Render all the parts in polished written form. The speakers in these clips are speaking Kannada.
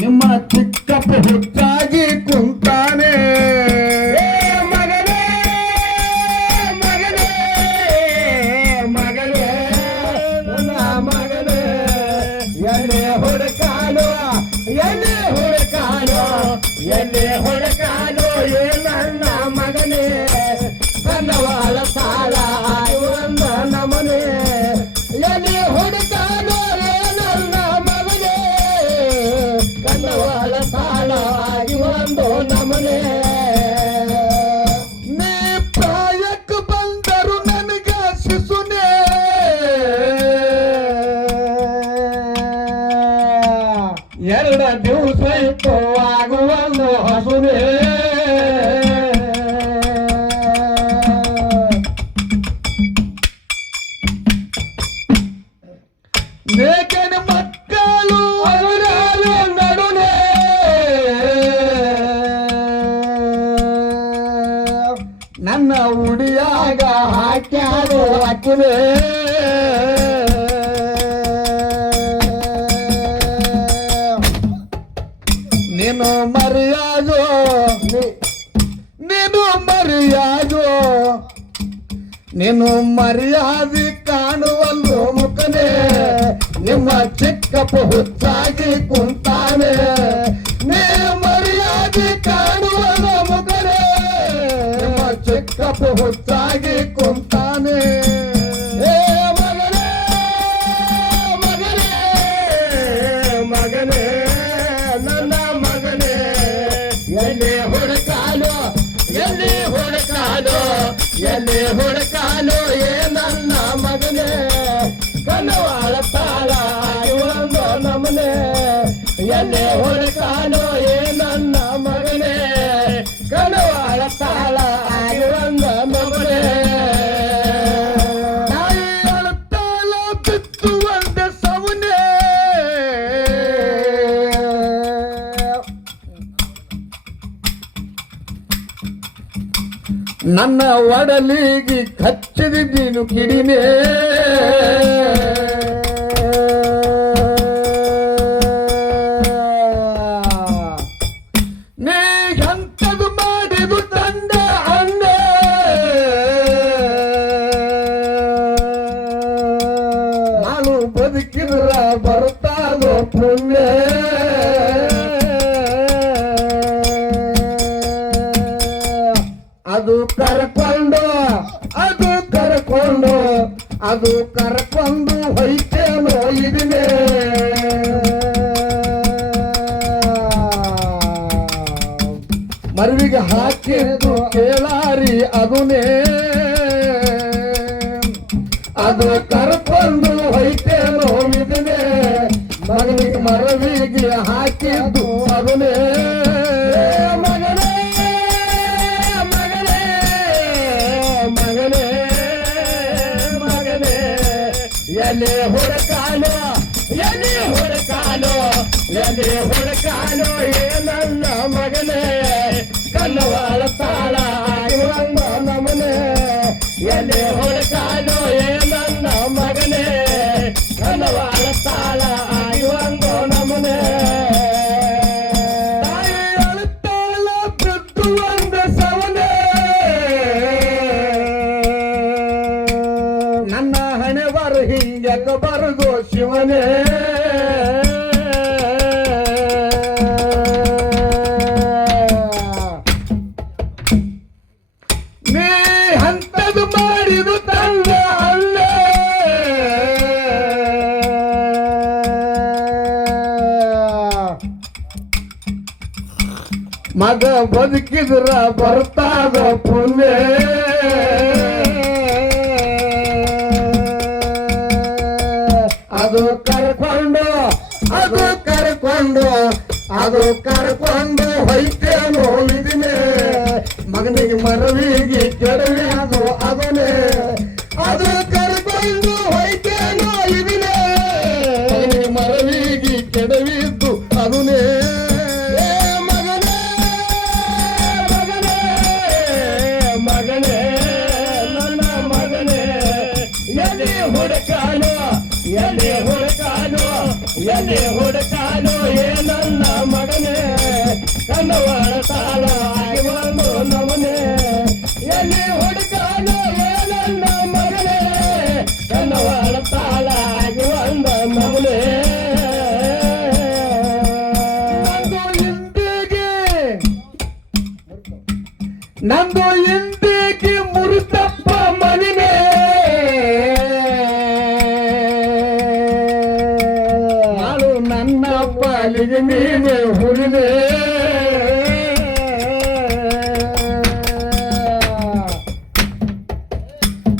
ನಿಮ್ಮ ಚಿಕ್ಕಪ್ಪ ಹುಚ್ಚಾಗಿ ಕುಂತಾನೆ. ಮಗನೇ ಮಗನೇ ಮಗನೇ ನನ್ನ ಮಗನೇ ಎಣ್ಣೆ ಹುಡುಕಾನು ಎಣ್ಣೆ ಹುಡುಕಾನು ಎಣ್ಣೆ ಹುಡುಕಾನು ಏ ನನ್ನ ಮಗನೇ ಕನ್ನವಾಳ ಸಾಲ ಒಂದ ನಮನೆ ಎಣ್ಣೆ ಹುಡುಕಾನು ಏ ನನ್ನ ಮಗನೇ ಕನ್ನವಾಳ ಸಾಲ ಒಂದು ನಮನೆ. ನೀ ಪ್ರಾಯಕ್ಕೆ ಬಂದರು ನನಗ ಶಿಶುನೇ, ಎರಡು ದಿವಸ ಇತ್ತು ಆಗುವನು ಹಸುನೇ. ಬೇಕನ ಮಕ್ಕಳು ಅವರಾಲು ನಡುನೆ ನನ್ನ ಉಡಿಯಾಗ ಹಾಕ್ಯಾರು ಅಕ್ಕುನೇ. ನೀನು ಮರ್ಯಾದೋ ನೀನು ಮರ್ಯಾದೋ ನೀನು ಮರ್ಯಾದೆ ಕಾಣುವಲ್ಲು ಮುಖನೇ. ನಿಮ್ಮ ಚಿಕ್ಕಪ್ಪ ಹುಚ್ಚಾಗಿ ಕುಂತಾನೆ. ನೀ ಮರ್ಯಾದೆ ಕಾಣುವಲ್ಲ ಮುಖನೇ. ನಿಮ್ಮ ಚಿಕ್ಕಪ್ಪ ಹುಚ್ಚಾಗಿ ಕುಂತಾನೆ. ಮಗನೇ ಮಗನೇ ಮಗನೇ ನನ್ನ ಮಗನೇ ಎಲ್ಲಿ ಹುಡುಕಾಲು ಎಲ್ಲಿ ಹುಡುಕಾಲು ಎಲ್ಲಿ ಹುಡುಕಾಲು ಏ ನನ್ನ ಮಗನೇ ಕನ್ನವಾಳ ತಾಳ ಒಂದು ನಮನೆ ಎಲ್ಲಿ ಹುಡುಕಾಲು ಏ ನನ್ನ ಮಗನೇ ಕನ್ನವಾಳ ತಾಳ ಒಂದು ನಮನೆ. ತಾಳ ಬಿತ್ತು ಒಂದ ಸವನೆ. ನನ್ನ ಒಡಲಿಗೆ ಕಚ್ಚಿದ ನೀನು ಕಿಡಿನೇ. ನೀ ಎಂತದು ಮಾಡಿದು ತಂದ ಅನ್ನೇ. ನಾನು ಬದುಕಿದ್ರ ಬರ್ತಾನೋ ಪುಣ್ಯ. ಅದು ಕರ್ಕೊಂಡು ಅದು ಕರ್ಕೊಂಡು ಹೊಯ್ತೇನೋ ಇದನ್ನೇ. ಮರುವಿಗೆ ಹಾಕಿದ್ದು ಕೇಳಾರಿ ಅದುನೇ. ಅದು ಕರ್ಕೊಂಡು ಹೊಯ್ತೇನೋ ಇದನ್ನೇ. ಮಗನಿಗೆ ಮರವಿಗೆ ಹಾಕಿದ್ದು ಅದುನೇ. ಮಗನೇ ಮಗನೇ ಮಗನೇ ಮಗನೇ ಎಲ್ಲಿ ಹುಡುಕಾಲು ಎಲ್ಲಿ ಹುಡುಕಾಲು ಎಲ್ಲಿ ಹುಡುಕಾಲು ಏ ನನ್ನ ಮಗನೇ ಕನ್ನವಾಳ ತಾಳ ಒಂದು ನಮನೆ ಎಲ್ಲಿ ಹುಡುಕಾಲು ಏ ನನ್ನ ಮಗನೇ ಕನ್ನವಾಳ ತಾಳ ಒಂದು ನಮನೆ. ನನ್ನ ಹಣೆ ಬರು ಹಿಂಗೆ ಬರುಗೋ ಶಿವನೇ. ನೀ ಅಂತದು ಮಾಡಿದು ತಂದ ಅಲ್ಲೇ. ಮಗ ಬದುಕಿದ್ರ ಬರ್ತಾದ ಪುಣ್ಯ. ಅದು ಕರ್ಕೊಂಡು ಹೊಯ್ತೇನೋ ಇದನ್ನೇ. ಮಗನಿಗೆ ಮರವಿಗೆ ಕೆಡವಿ ಅದು ಅದನ್ನೇ. ಅದು ಕರ್ಕೊಂಡು ಹೊಯ್ತೇನೋ ಇದನ್ನೇ. ಮಗನಿಗೆ ಮರವಿಗೆ ಕೆಡವಿದ್ದು ಅದನ್ನೇ. ಮಗನೇ ಮಗನೇ ಮಗನೇ ನನ್ನ ಮಗನೇ ಎಲ್ಲಿ ಹುಡುಕಾಲು ಎಲ್ಲಿ ಹುಡುಕಾಲು ಎಲ್ಲಿ ಹುಡುಕಾಲು ಏ ನನ್ನ ಕನ್ನವಾಳ ತಾಳ ಆಗಿ ಒಂದು ನಮನೆ ಎಲ್ಲಿ ಹುಡುಕಾನು ನನ್ನ ಮಗನೇ ಕನ್ನವಾಳ ತಾಳ ಆಗಿ ಒಂದು ನಮನೆ ನಂದು ಇಂದಿಗೆ ಮುರುತಪ್ಪ ಮನಿನೇ ನಾಳು ನನ್ನ ಪಾಲಿಗೆ ನೀನೆ ಹುರಿದೆ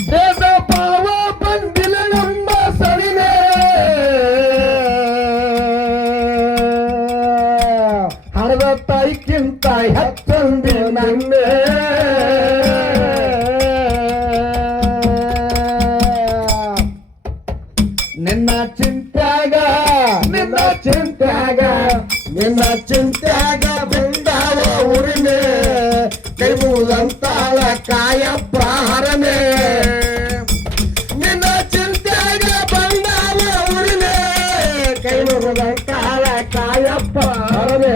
ಭೇದ ಭಾವ ಬಂದಿಲ್ಲ ನಮ್ಮ ಸರಿನೇ ಹಣದ ತಾಯಿಕ್ಕಿಂತ ಹೆಚ್ಚಂದಿ ನನ್ನೇ ನಿನ್ನ ಚಿಂತ್ಯಾಗ ಬಂದಾವ ಉರಿಮೆ ಕೈ ಮುದಂತಾಳ ಕಾಯ ಪ್ರಹಾರನೆ ನಿನ್ನ ಚಿಂತ್ಯಾಗ ಬಂದಾವ ಉರಿಮೆ ಕೈ ಮುದಂತಾಳ ಕಾಯ ಪ್ರಹಾರನೆ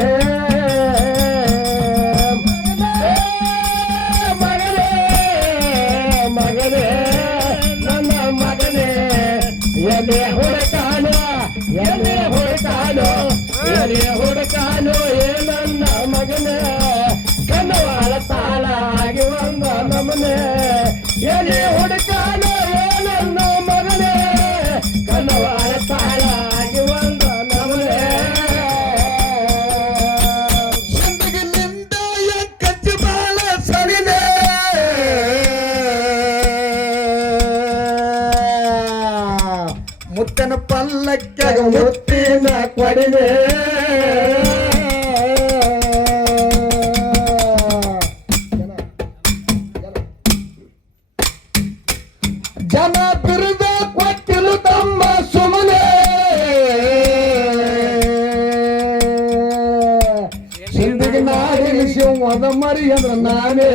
ಮಗನೇ ನನ್ನ ಮಗನೇ ಎಲೆ ಹುಡುಕಾನು ಏ ನನ್ನ ಮಗನೇ ಕನ್ನವಾಳ ತಾಳ ಆಗಿ ಒಂದು ನಮನೆ ಎಲೆ ಹುಡುಕಾನು ಏ ನನ್ನ ಮಗನೇ ಕನ್ನವಾಳ ತಾಳ ಆಗಿ ಒಂದು ನಮನೆ ಕಚ್ಚು ಬಾಳ ಸರಿದೆ ಮುತ್ತನ ಪಲ್ಲಕ್ಕಾಗ ಮುತ್ತಿನ ಕೊಡಿದೆ ಜನ ಬಿರುದ ಕೊಟ್ಟಿಲು ತಮ್ಮ ಸುಮನೆ ಸಿಂಧಿಗೆ ನಾಡಿನ ಶಿವದ ಮರಿ ಅಂದ್ರ ನಾನೇ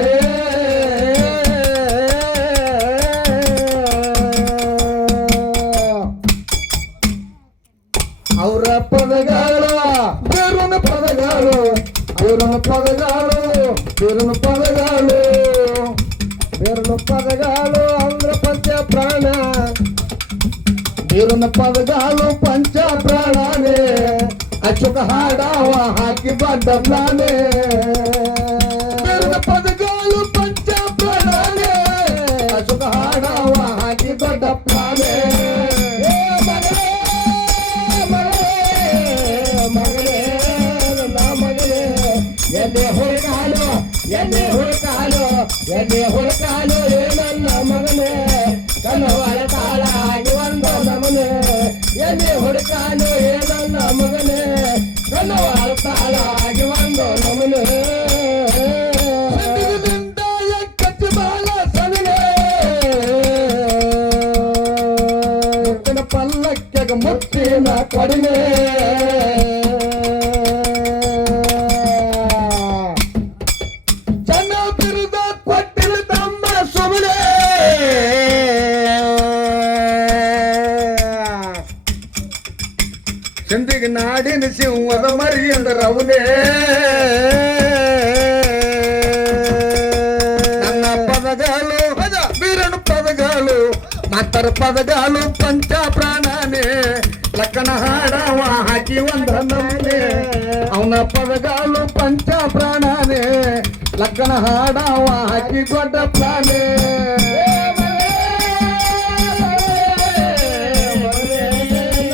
ಅವರ ಪದಗಳು ಬೇರೊಂದ ಪದಗಳು ಅಂದ್ರ ಪಂಚ ಪ್ರಾಣ ಬೇರೊಂದ ಪದಗಳು ಪಂಚ ಪ್ರಾಣನೇ ಅಶೋಕ ಹಾಡಾವ ಹಾಕಿ ಬಂದ ಪ್ಲಾನೆ ಬೇರೊಂದ ಪದಗಳು ಪಂಚ ಪ್ರಾಣನೇ ಅಶೋಕ ಹಾಡಾವ ಹಾಕಿ ದೊಡ್ಡ ಪ್ಲಾನೆ ಎಣ್ಣೆ ಹುಡುಕಾಲು ಏ ನನ್ನ ಮಗನೇ ಕನ್ನವಾಳ ತಾಳ ಆಗಿ ಒಂದು ನಮನೆ ಎಣ್ಣೆ ಹುಡುಕಾಲು ಏ ನನ್ನ ಮಗನೇ ಕನ್ನವಾಳ ತಾಳ ಆಗಿ ಒಂದು ನಮನೆ ಕಚ್ಚು ಬಾಳ ಸವಿನೆ ಪಲ್ಲಕ್ಕಾಗ ಮುತ್ತಿನ ಕೊಡಿನೆ ಚಂದಿಗೆ ನಾಡಿನ ಸಿಂಹದ ಮರಿ ಅಂದ್ರ ಅವನೇ ನನ್ನ ಪದಗಳು ಬೀರನ ಪದಗಳು ಮಾತರ ಪದಗಳು ಪಂಚ ಪ್ರಾಣನೇ ಲಕ್ಕನ ಹಾಡವ ಹಾಕಿ ಒಂದ ನಮನೆ ಅವನ ಪದಗಳು ಪಂಚ ಪ್ರಾಣನೇ ಲಕ್ಕನ ಹಾಡವ ಹಾಕಿ ದೊಡ್ಡ ಪ್ರಾಣೇ